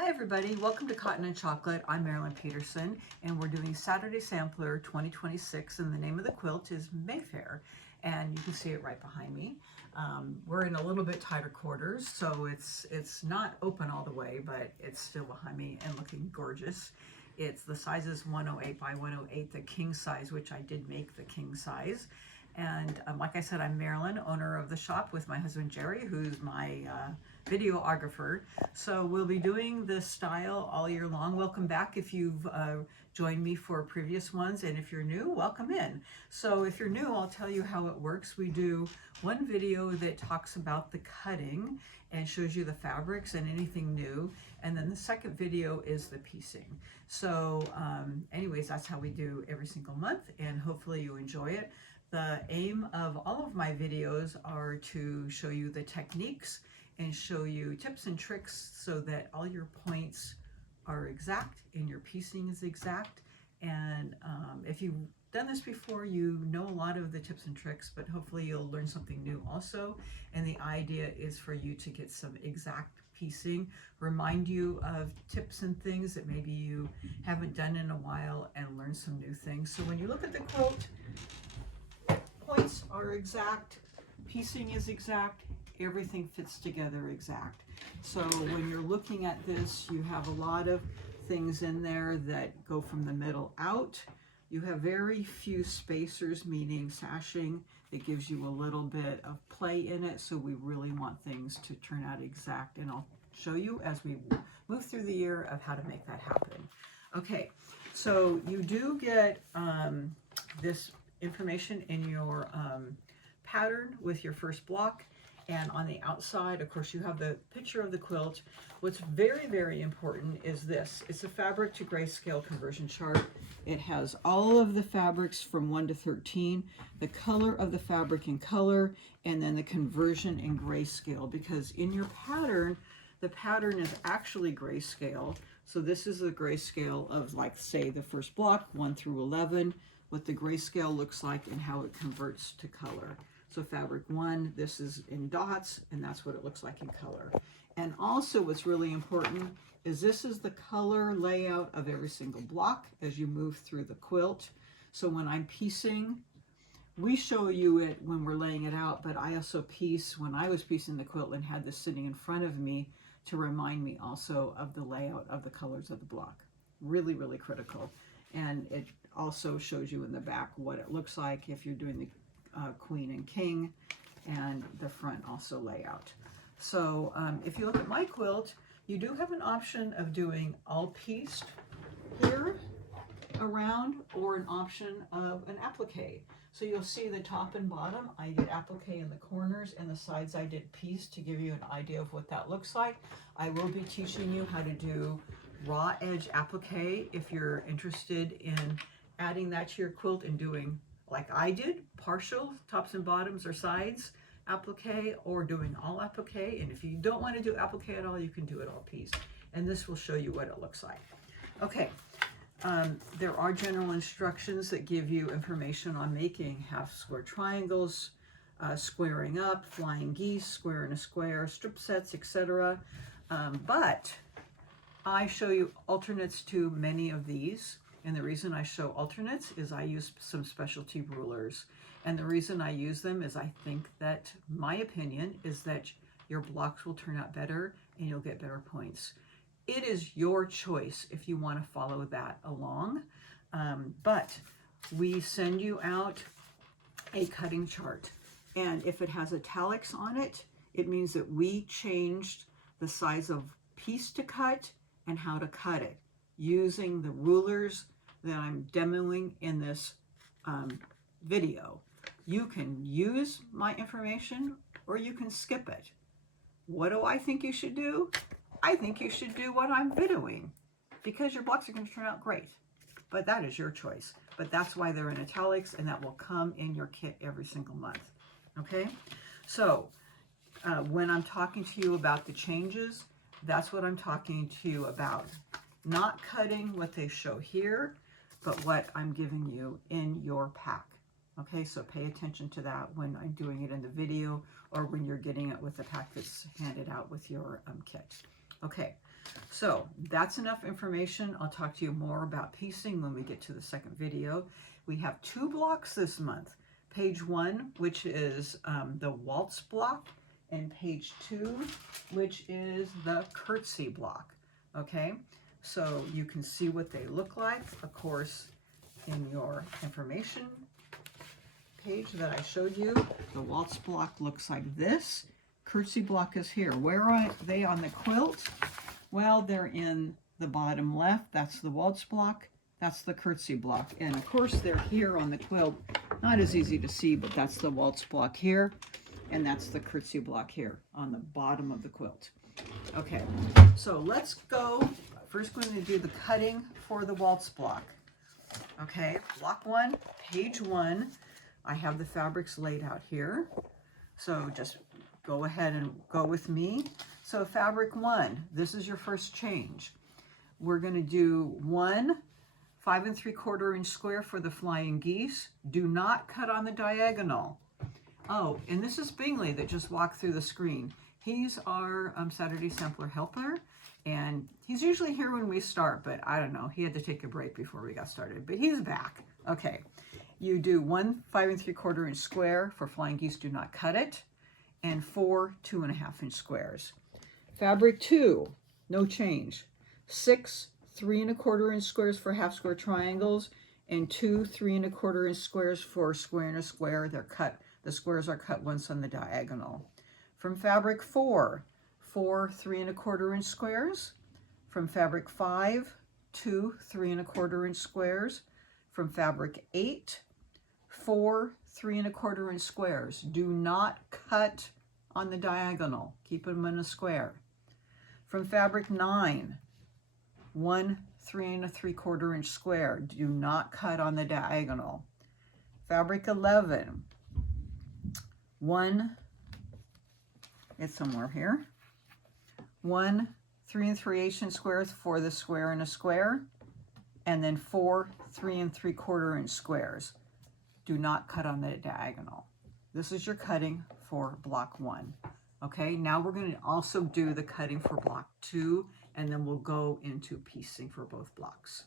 Hi everybody, welcome to Cotton and Chocolate. I'm Marilyn Peterson and we're doing Saturday Sampler 2026 and the name of the quilt is Mayfair and you can see it right behind me. We're in a little bit tighter quarters, so it's not open all the way, but it's still behind me and looking gorgeous. The size is 108 by 108, the king size, which I did make the king size. And like I said, I'm Marilyn, owner of the shop with my husband Jerry, who's my videographer. So we'll be doing this style all year long. Welcome back if you've joined me for previous ones, and if you're new, welcome in. So if you're new, I'll tell you how it works. We do one video that talks about the cutting and shows you the fabrics and anything new, and then the second video is the piecing. So anyways, that's how we do every single month, and hopefully you enjoy it. The aim of all of my videos are to show you the techniques and show you tips and tricks so that all your points are exact and your piecing is exact. And if you've done this before, you know a lot of the tips and tricks, but hopefully you'll learn something new also. And the idea is for you to get some exact piecing, remind you of tips and things that maybe you haven't done in a while, and learn some new things. So when you look at the quilt, points are exact, piecing is exact, everything fits together exact. So when you're looking at this, you have a lot of things in there that go from the middle out. You have very few spacers, meaning sashing. It gives you a little bit of play in it, so we really want things to turn out exact, and I'll show you as we move through the year of how to make that happen. Okay, so you do get this information in your pattern with your first block, and on the outside, of course, you have the picture of the quilt. What's very, very important is this. It's a fabric to grayscale conversion chart. It has all of the fabrics from 1 to 13, the color of the fabric in color, and then the conversion in grayscale, because in your pattern, the pattern is actually grayscale. So this is the grayscale of, like, say, the first block, 1 through 11, what the grayscale looks like and how it converts to color. So fabric 1, this is in dots, and that's what it looks like in color. And also what's really important is this is the color layout of every single block as you move through the quilt. So when I'm piecing, we show you it when we're laying it out, but I also piece when I was piecing the quilt and had this sitting in front of me to remind me also of the layout of the colors of the block. Really, really critical. And it also shows you in the back what it looks like if you're doing the queen and king, and the front also layout. So if you look at my quilt, you do have an option of doing all pieced here around, or an option of an applique. So you'll see the top and bottom, I did applique in the corners, and the sides I did piece to give you an idea of what that looks like. I will be teaching you how to do raw edge applique if you're interested in adding that to your quilt and doing like I did, partial tops and bottoms or sides applique, or doing all applique. And if you don't want to do applique at all, you can do it all piece, and this will show you what it looks like. Okay, there are general instructions that give you information on making half square triangles, squaring up, flying geese, square in a square, strip sets, etc. But I show you alternates to many of these. And the reason I show alternates is I use some specialty rulers. And the reason I use them is I think that, my opinion, is that your blocks will turn out better and you'll get better points. It is your choice if you want to follow that along. But we send you out a cutting chart. And if it has italics on it, it means that we changed the size of piece to cut and how to cut it using the rulers that I'm demoing in this video. You can use my information or you can skip it. What do I think you should do? I think you should do what I'm videoing, because your blocks are going to turn out great. But that is your choice. But that's why they're in italics, and that will come in your kit every single month. Okay? So when I'm talking to you about the changes, that's what I'm talking to you about. Not cutting what they show here, but what I'm giving you in your pack. Okay, so pay attention to that when I'm doing it in the video, or when you're getting it with the pack that's handed out with your kit. Okay, So that's enough information. I'll talk to you more about piecing when we get to the second video. We have 2 blocks this month. Page 1, which is the Waltz block, and page 2, which is the curtsy block. Okay, so you can see what they look like, of course, in your information page that I showed you. The Waltz block looks like this. Curtsy block is here. Where are they on the quilt? Well, they're in the bottom left. That's the Waltz block. That's the curtsy block. And of course, they're here on the quilt. Not as easy to see, but that's the Waltz block here. And that's the curtsy block here on the bottom of the quilt. Okay, so let's go. First, we're going to do the cutting for the Waltz block. Okay, block 1, page 1. I have the fabrics laid out here. So just go ahead and go with me. So fabric 1, this is your first change. We're going to do 1 5 3/4 inch square for the flying geese. Do not cut on the diagonal. Oh, and this is Bingley that just walked through the screen. He's our Saturday Sampler helper, and he's usually here when we start, but I don't know. He had to take a break before we got started, but he's back. Okay, you do 1 5 3/4 inch square for flying geese. Do not cut it, and 4 2.5 inch squares. Fabric 2, no change. 6 3 1/4 inch squares for half square triangles, and 2 3 1/4 inch squares for square and a square. They're cut. The squares are cut once on the diagonal. From fabric 4, 4 3 1/4 inch squares. From fabric 5, 2 3 1/4 inch squares. From fabric 8, 4 3 1/4 inch squares. Do not cut on the diagonal. Keep them in a square. From fabric 9, 1 3 3/4 inch square. Do not cut on the diagonal. Fabric 11, 1, it's somewhere here, 1 3 3/8 inch squares for the square and a square, and then 4 3 3/4 inch squares. Do not cut on the diagonal. This is your cutting for block 1. Okay, now we're going to also do the cutting for block 2, and then we'll go into piecing for both blocks.